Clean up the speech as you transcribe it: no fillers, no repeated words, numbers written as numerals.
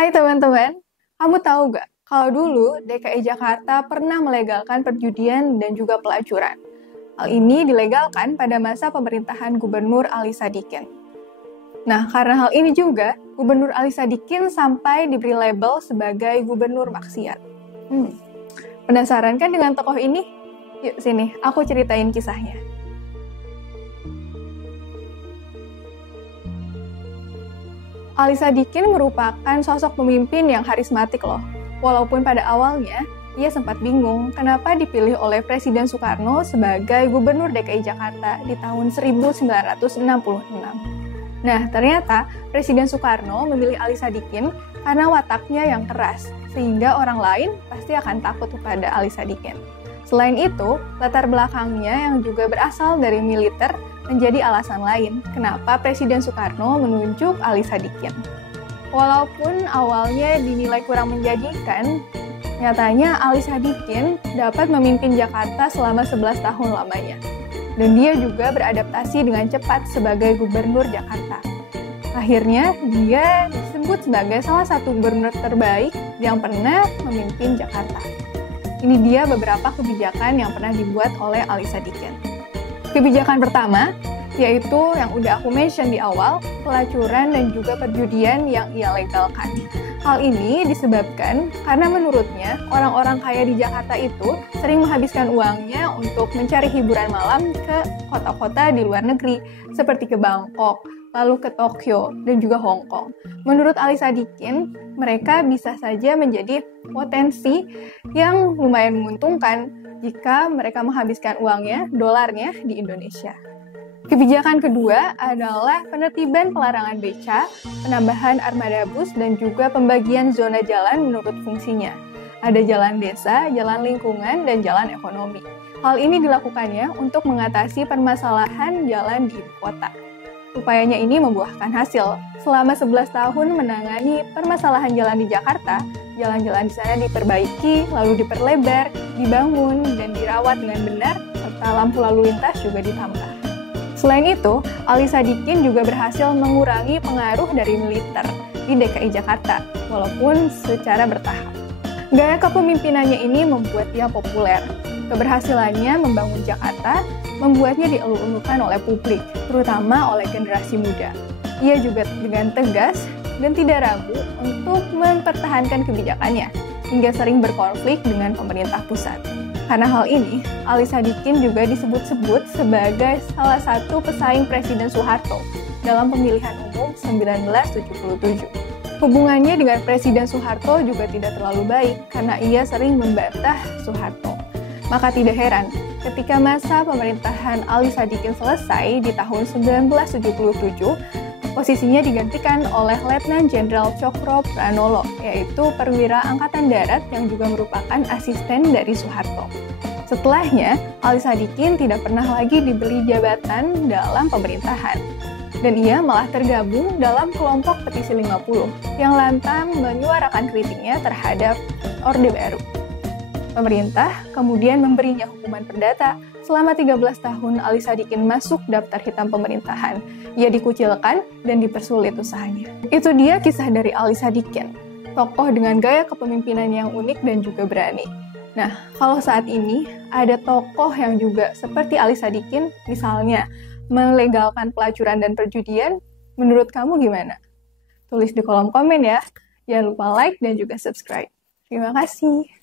Hai teman-teman, kamu tahu gak? Kalau dulu DKI Jakarta pernah melegalkan perjudian dan juga pelacuran. Hal ini dilegalkan pada masa pemerintahan Gubernur Ali Sadikin. Nah, karena hal ini juga, Gubernur Ali Sadikin sampai diberi label sebagai Gubernur Maksiat. Penasaran kan dengan tokoh ini? Yuk sini, aku ceritain kisahnya. Ali Sadikin merupakan sosok pemimpin yang karismatik loh. Walaupun pada awalnya, ia sempat bingung kenapa dipilih oleh Presiden Soekarno sebagai Gubernur DKI Jakarta di tahun 1966. Nah, ternyata Presiden Soekarno memilih Ali Sadikin karena wataknya yang keras, sehingga orang lain pasti akan takut kepada Ali Sadikin. Selain itu, latar belakangnya yang juga berasal dari militer menjadi alasan lain kenapa Presiden Soekarno menunjuk Ali Sadikin. Walaupun awalnya dinilai kurang menjanjikan, nyatanya Ali Sadikin dapat memimpin Jakarta selama 11 tahun lamanya. Dan dia juga beradaptasi dengan cepat sebagai Gubernur Jakarta. Akhirnya, dia disebut sebagai salah satu gubernur terbaik yang pernah memimpin Jakarta. Ini dia beberapa kebijakan yang pernah dibuat oleh Ali Sadikin. Kebijakan pertama, yaitu yang udah aku mention di awal, pelacuran dan juga perjudian yang ia legalkan. Hal ini disebabkan karena menurutnya orang-orang kaya di Jakarta itu sering menghabiskan uangnya untuk mencari hiburan malam ke kota-kota di luar negeri, seperti ke Bangkok, lalu ke Tokyo, dan juga Hong Kong. Menurut Ali Sadikin, mereka bisa saja menjadi potensi yang lumayan menguntungkan jika mereka menghabiskan uangnya, dolarnya, di Indonesia. Kebijakan kedua adalah penertiban pelarangan beca, penambahan armada bus, dan juga pembagian zona jalan menurut fungsinya. Ada jalan desa, jalan lingkungan, dan jalan ekonomi. Hal ini dilakukannya untuk mengatasi permasalahan jalan di ibu kota. Upayanya ini membuahkan hasil. Selama 11 tahun menangani permasalahan jalan di Jakarta, jalan-jalan di sana diperbaiki, lalu diperlebar, dibangun, dan dirawat dengan benar, serta lampu lalu lintas juga ditambah. Selain itu, Ali Sadikin juga berhasil mengurangi pengaruh dari militer di DKI Jakarta, walaupun secara bertahap. Gaya kepemimpinannya ini membuat dia populer. Keberhasilannya membangun Jakarta membuatnya dieluk-elukan oleh publik, terutama oleh generasi muda. Ia juga dengan tegas dan tidak ragu untuk mempertahankan kebijakannya, hingga sering berkonflik dengan pemerintah pusat. Karena hal ini, Ali Sadikin juga disebut-sebut sebagai salah satu pesaing Presiden Soeharto dalam pemilihan umum 1977. Hubungannya dengan Presiden Soeharto juga tidak terlalu baik karena ia sering membantah Soeharto. Maka tidak heran ketika masa pemerintahan Ali Sadikin selesai di tahun 1977, posisinya digantikan oleh Letnan Jenderal Cokro Pranolo, yaitu perwira Angkatan Darat yang juga merupakan asisten dari Soeharto. Setelahnya, Ali Sadikin tidak pernah lagi diberi jabatan dalam pemerintahan. Dan ia malah tergabung dalam kelompok Petisi 50 yang lantang menyuarakan kritiknya terhadap Orde Baru. Pemerintah kemudian memberinya hukuman perdata. Selama 13 tahun Ali Sadikin masuk daftar hitam pemerintahan. Ia dikucilkan dan dipersulit usahanya. Itu dia kisah dari Ali Sadikin, tokoh dengan gaya kepemimpinan yang unik dan juga berani. Nah, kalau saat ini ada tokoh yang juga seperti Ali Sadikin, misalnya melegalkan pelacuran dan perjudian, menurut kamu gimana? Tulis di kolom komen ya. Jangan lupa like dan juga subscribe. Terima kasih.